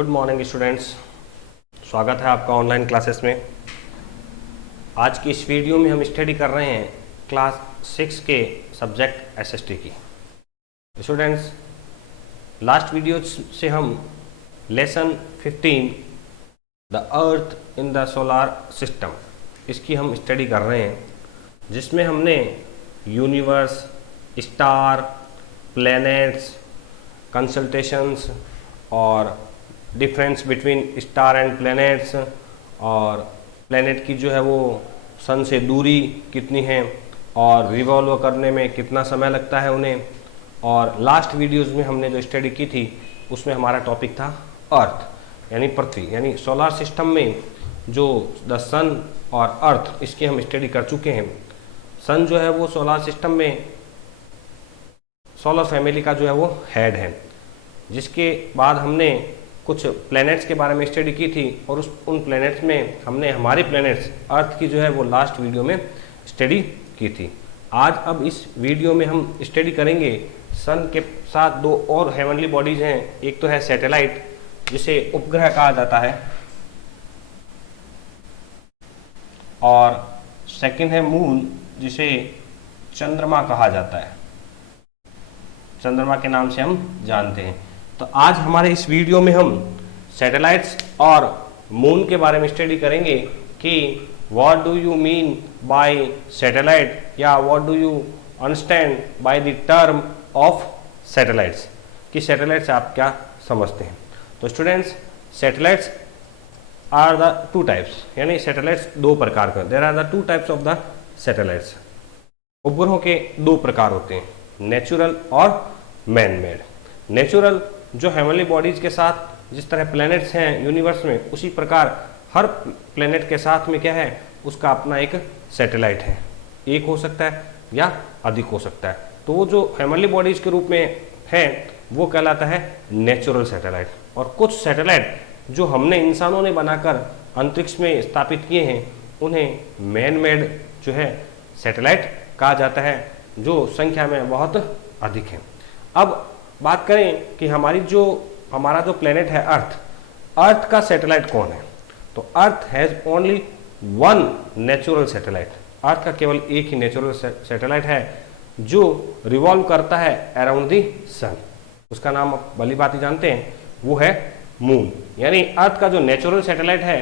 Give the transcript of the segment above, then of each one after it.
Good morning students, स्वागत है आपका ऑनलाइन क्लासेस में। आज की इस वीडियो में हम स्टडी कर रहे हैं क्लास 6 के सब्जेक्ट एसएसटी की। स्टूडेंट्स, लास्ट वीडियो से हम lesson 15 the earth in the solar system इसकी हम स्टडी कर रहे हैं, जिसमें हमने यूनिवर्स, स्टार, प्लैनेट्स, कंसल्टेशंस और difference between star and planets और प्लैनेट की जो है वो सन से दूरी कितनी है और रिवॉल्व करने में कितना समय लगता है उन्हें। और लास्ट वीडियोस में हमने जो स्टडी की थी उसमें हमारा टॉपिक था अर्थ यानी पृथ्वी, यानी सोलार सिस्टम में जो द सन और अर्थ इसकी हम स्टडी कर चुके हैं। सन जो है वो सोलार सिस्टम में सोलर फैमिली का जो है वो हेड है, जिसके बाद हमने कुछ प्लैनेट्स के बारे में स्टडी की थी और उन प्लैनेट्स में हमने हमारे प्लैनेट्स अर्थ की जो है वो लास्ट वीडियो में स्टडी की थी। आज अब इस वीडियो में हम स्टडी करेंगे सन के साथ दो और हेवनली बॉडीज हैं। एक तो है सैटेलाइट, जिसे उपग्रह कहा जाता है, और सेकंड है मून, जिसे चंद्रमा कहा जाता है। चंद्रमा के नाम से हम जानते हैं। तो आज हमारे इस वीडियो में हम सैटेलाइट्स और मून के बारे में स्टडी करेंगे कि what do you mean by satellite, या what do you understand by the term of satellites, कि सैटेलाइट से आप क्या समझते हैं। तो students, satellites are the two types, यानी सैटेलाइट्स दो प्रकार के, there are the two types of the satellites. उपग्रहों के दो प्रकार होते हैं, नेचुरल और मैन मेड। नेचुरल जो हेवनली बॉडीज के साथ जिस तरह प्लैनेट्स हैं यूनिवर्स में, उसी प्रकार हर प्लैनेट के साथ में क्या है, उसका अपना एक सैटेलाइट है। एक हो सकता है या अधिक हो सकता है। तो वो जो हेवनली बॉडीज के रूप में है वो कहलाता है नेचुरल सैटेलाइट। और कुछ सैटेलाइट जो हमने इंसानों ने बनाकर अंतरिक्ष में स्थापित किए हैं उन्हें मैन मेड जो है सैटेलाइट कहा जाता है, जो संख्या में बहुत अधिक है। अब बात करें कि हमारा जो प्लेनेट है अर्थ का सैटेलाइट कौन है। तो earth has only one natural satellite. Earth का केवल एक ही नेचुरल सैटेलाइट है जो रिवॉल्व करता है अराउंड द सन। उसका नाम आप भली बात ही जानते हैं, वो है मून। यानी अर्थ का जो नेचुरल सैटेलाइट है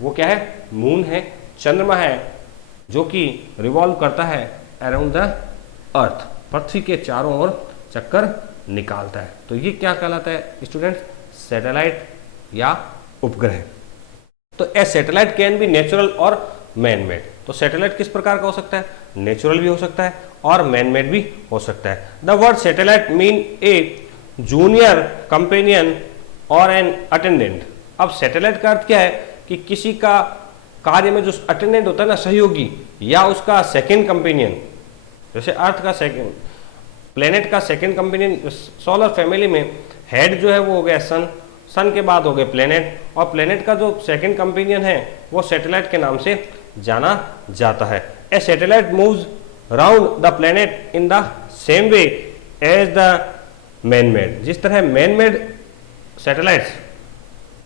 वो क्या है, मून है। चंद्रमा है जो कि रिवॉल्व करता है अराउंड द अर्थ, पृथ्वी के चारों ओर चक्कर निकालता है। तो ये क्या कहलाता है स्टूडेंट्स, सैटेलाइट या उपग्रह। तो ए सैटेलाइट कैन बी नेचुरल और मैन मेड। तो सैटेलाइट किस प्रकार का हो सकता है, नेचुरल भी हो सकता है और मैन मेड भी हो सकता है। The word satellite mean A junior companion और एन अटेंडेंट। अब सैटेलाइट का अर्थ क्या है कि किसी का कार्य में जो अटेंडेंट होता है ना, सहयोगी, या उसका सेकेंड कंपेनियन। जैसे अर्थ का सेकेंड, प्लेनेट का सेकंड कंपेनियन सोलर फैमिली में हेड जो है वो हो गया सन, सन के बाद हो गए प्लेनेट, और प्लेनेट का जो सेकंड कंपेनियन है वो सैटेलाइट के नाम से जाना जाता है। A satellite moves round the planet in the same way as the man made. जिस तरह मैन मेड सैटेलाइट्स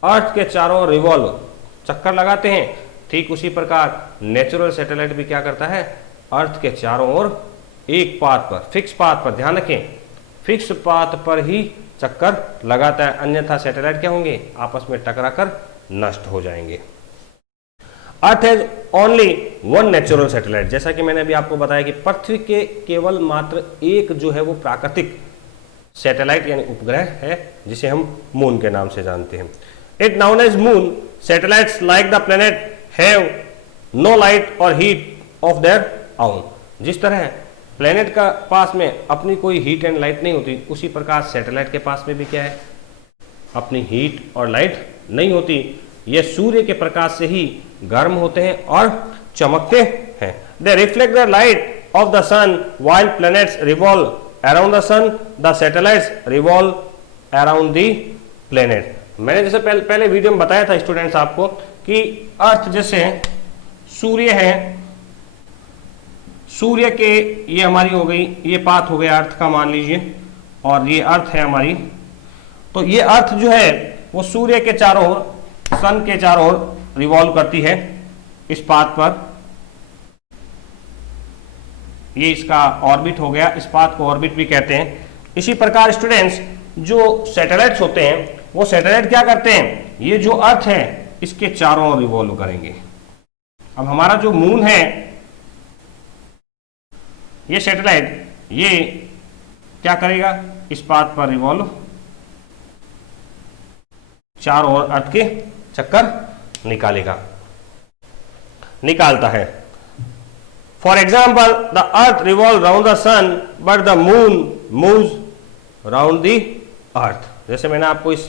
अर्थ के चारों रिवॉल्व चक्कर लगाते हैं, ठीक उसी प्रकार नेचुरल सैटेलाइट भी क्या करता है, अर्थ के चारों ओर एक पाथ पर, फिक्स पाथ पर, ध्यान रखें, फिक्स पाथ पर ही चक्कर लगाता है। अन्यथा सैटेलाइट क्या होंगे, आपस में टकराकर नष्ट हो जाएंगे। अर्थ has only one natural satellite. जैसा कि मैंने अभी आपको बताया कि पृथ्वी के केवल मात्र एक जो है वो प्राकृतिक सैटेलाइट यानी उपग्रह है, जिसे हम मून के नाम से जानते हैं। It known as moon. Satellites like the planet have no light और हीट ऑफ देयर ओन। जिस तरह प्लेनेट का पास में अपनी कोई हीट एंड लाइट नहीं होती, उसी प्रकार सैटेलाइट के पास में भी क्या है, अपनी हीट और लाइट नहीं होती। ये सूर्य के प्रकाश से ही गर्म होते हैं और चमकते हैं। They reflect the light of the sun while planets revolve around the sun, the satellites revolve around the planet. मैंने जैसे पहले वीडियो में बताया था स्टूडेंट्स आपको कि अर्थ जैसे सूर्य है, सूर्य के ये हमारी हो गई, ये पाथ हो गया अर्थ का मान लीजिए, और ये अर्थ है हमारी। तो ये अर्थ जो है वो सूर्य के चारों ओर, सन के चारों ओर रिवॉल्व करती है इस पाथ पर। ये इसका ऑर्बिट हो गया, इस पाथ को ऑर्बिट भी कहते हैं। इसी प्रकार स्टूडेंट्स जो सैटेलाइट्स होते हैं वो सैटेलाइट क्या करते हैं, ये जो अर्थ है इसके चारों ओर रिवॉल्व करेंगे। अब हमारा जो मून है, ये सैटेलाइट ये क्या करेगा, इस पाथ पर रिवॉल्व, चारों ओर अर्थ के चक्कर निकालता है। For example the earth revolve round the sun but the moon moves round the earth. जैसे मैंने आपको इस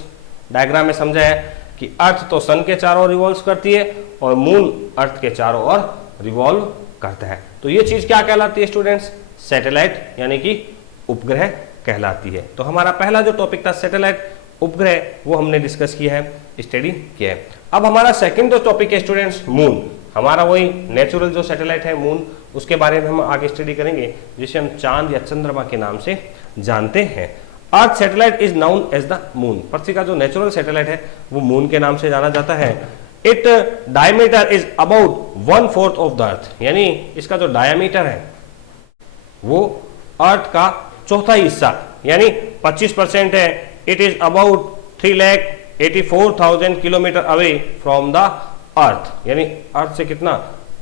डायग्राम में समझाया कि अर्थ तो सन के चारों ओर रिवॉल्व करती है और मून अर्थ के चारों ओर रिवॉल्व करता है। तो ये चीज क्या कहलाती है स्टूडेंट्स, सैटेलाइट यानी कि उपग्रह कहलाती है। तो हमारा पहला जो टॉपिक था सैटेलाइट उपग्रह, वो हमने डिस्कस किया है, स्टडी किया है। अब हमारा सेकंड जो टॉपिक है स्टूडेंट्स मून, हमारा वही नेचुरल जो सैटेलाइट है मून, उसके बारे में हम आगे स्टडी करेंगे, जिसे हम चांद या चंद्रमा के नाम से जानते हैं। Earth satellite is known as the moon. पृथ्वी का जो नेचुरल सैटेलाइट है वो मून के नाम से जाना जाता है। It diameter is about 1/4 of the earth, यानी इसका जो डायमीटर है वो अर्थ का चौथा हिस्सा यानी 25% है। It is about 3,84,000 kilometre away from the earth, यानी अर्थ से कितना,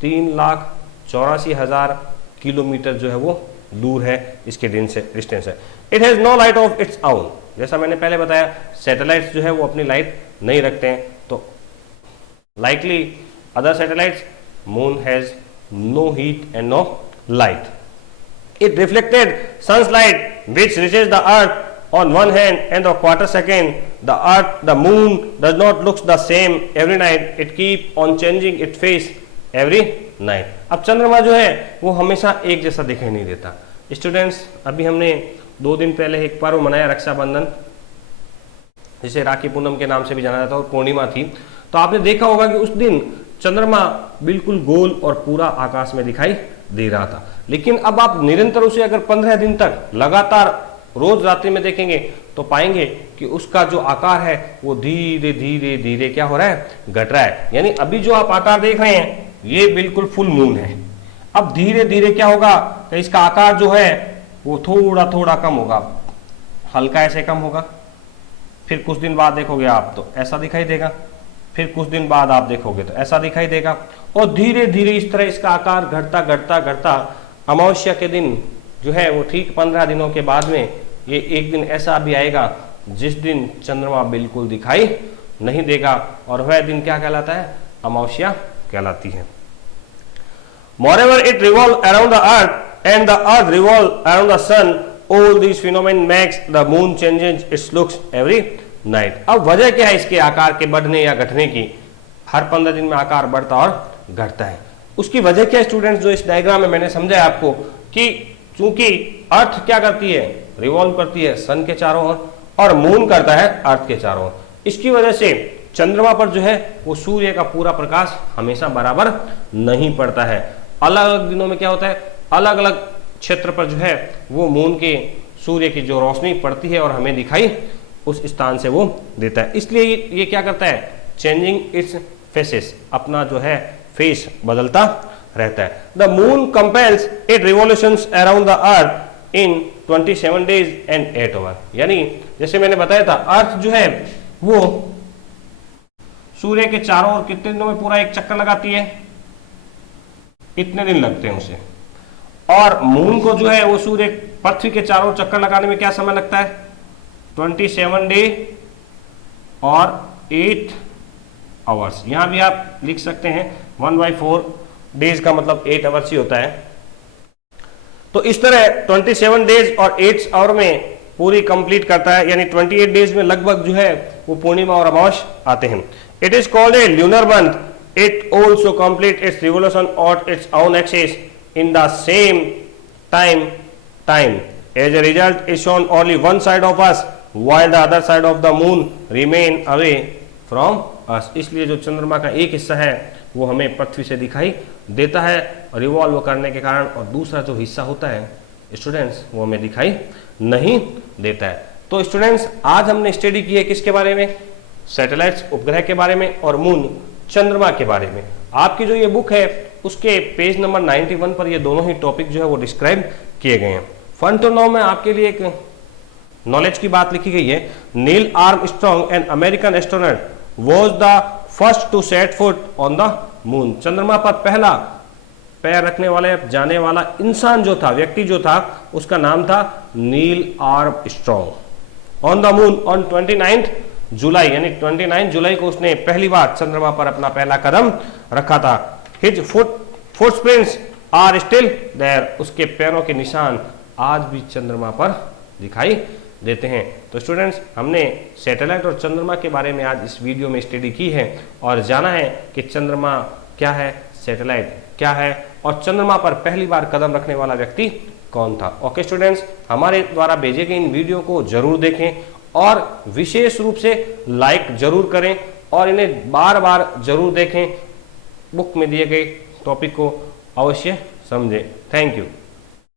3,84,000 किलोमीटर जो है वो दूर है, इसके डिस्टेंस है। It has no light of its own, जैसा मैंने पहले बताया सैटेलाइट्स जो है वो अपनी लाइट नहीं रखते हैं, तो likely other satellites, moon has no heat and no light. It reflected sun's light which reaches the earth on one hand and the quarter second. The moon does not look the same every night. It keep on changing its face every night. अब चंद्रमा जो है वो हमेशा एक जैसा दिखाई नहीं देता। स्टूडेंट्स अभी हमने 2 दिन पहले एक पर्व मनाया रक्षाबंधन, जिसे राखी पूनम के नाम से भी जाना जाता है, और पूर्णिमा थी। तो आपने देखा होगा कि उस दिन चंद्रमा बिल्कुल गोल और पूरा आकाश में दिखाई दे रहा था। लेकिन अब आप निरंतर उसे अगर 15 दिन तक लगातार रोज रात्रि में देखेंगे तो पाएंगे कि उसका जो आकार है वो धीरे धीरे धीरे क्या हो रहा है, घट रहा है। यानी अभी जो आप आकार देख रहे हैं ये बिल्कुल फुल मून है। अब धीरे धीरे क्या होगा कि इसका आकार जो है वो थोड़ा थोड़ा कम होगा, हल्का ऐसे कम होगा, फिर कुछ दिन बाद देखोगे आप तो ऐसा दिखाई देगा, फिर कुछ दिन बाद आप देखोगे तो ऐसा दिखाई देगा, और धीरे धीरे इस तरह इसका आकार घटता घटता घटता अमावस्या के दिन जो है वो ठीक 15 दिनों के बाद में ये एक दिन ऐसा भी आएगा जिस दिन चंद्रमा बिल्कुल दिखाई नहीं देगा, और वह दिन क्या कहलाता है, अमावस्या कहलाती है। Moreover, it revolves around the earth and the earth revolves around the sun. All these phenomena makes the moon changes its looks every night. अब वजह क्या है इसके आकार के बढ़ने या घटने की, हर 15 दिन में आकार बढ़ता और घटता है। उसकी वजह क्या है स्टूडेंट्स, जो इस डायग्राम में मैंने समझाया आपको कि चूंकि अर्थ क्या करती है, रिवॉल्व करती है सन के चारों ओर, और मून करता है अर्थ के चारों ओर। इसकी वजह से चंद्रमा पर जो है वो सूर्य का पूरा प्रकाश हमेशा बराबर नहीं पड़ता है। अलग अलग दिनों में क्या होता है, अलग अलग क्षेत्र पर जो है वो मून के सूर्य की जो रोशनी पड़ती है और हमें दिखाई उस स्थान से वो देता है। इसलिए ये क्या करता है, चेंजिंग इट्स फेसेस, अपना जो है फेस बदलता रहता है। The moon compels it revolutions around the earth in 27 days and 8 hours। यानी जैसे मैंने बताया था अर्थ जो है वो सूर्य के चारों ओर कितने दिनों में पूरा एक चक्कर लगाती है, इतने दिन लगते हैं उसे। और मून को जो है वो सूर्य पृथ्वी के चारों ओर चक्कर लगाने में क्या समय लगता है, 27 डे और 8 आवर्स। यहां भी आप लिख सकते हैं 1/4 डेज का मतलब 8 आवर्स ही होता है। तो इस तरह 27 डेज और 8 आवर में पूरी कंप्लीट करता है, यानी 28 डेज में लगभग जो है वो पूर्णिमा और अमावस्या आते हैं। It is called a lunar month. It also complete its revolution on its own axis in the same time. As a result, it shown only one side of us, while the other side of the moon remain away from us. इसलिए जो चंद्रमा का एक हिस्सा है वो हमें पृथ्वी से दिखाई देता है रिवॉल्व करने के कारण, और दूसरा जो हिस्सा होता है स्टूडेंट्स वो हमें दिखाई नहीं देता है। तो स्टूडेंट्स आज हमने स्टडी की है किसके बारे में, सैटेलाइट्स उपग्रह के बारे में और मून चंद्रमा के बारे में। आपकी जो ये बुक है उसके पेज नंबर 91 पर ये दोनों ही टॉपिक जो है वो डिस्क्राइब किए गए हैं। फन टू नो में आपके लिए एक नॉलेज की बात लिखी गई है। Neil Armstrong an American astronaut was the first to set foot on the moon. चंद्रमा पर पहला पैर रखने वाले जाने वाला इंसान जो था, व्यक्ति जो था, उसका नाम था Neil Armstrong. On the moon on 29 जुलाई, यानी 29 जुलाई को उसने पहली बार चंद्रमा पर अपना पहला कदम रखा था। His footprints are still there, उसके पैरों के निशान आज भी चंद्रमा पर दिखाई देते हैं। तो स्टूडेंट्स, हमने सैटेलाइट और चंद्रमा के बारे में आज इस वीडियो में स्टडी की है और जाना है कि चंद्रमा क्या है, सैटेलाइट क्या है और चंद्रमा पर पहली बार कदम रखने वाला व्यक्ति कौन था। ओके स्टूडेंट्स, हमारे द्वारा भेजे गए इन वीडियो को जरूर देखें और विशेष रूप से लाइक जरूर करें और इन्हें बार बार जरूर देखें। बुक में दिए गए टॉपिक को अवश्य समझें। Thank you.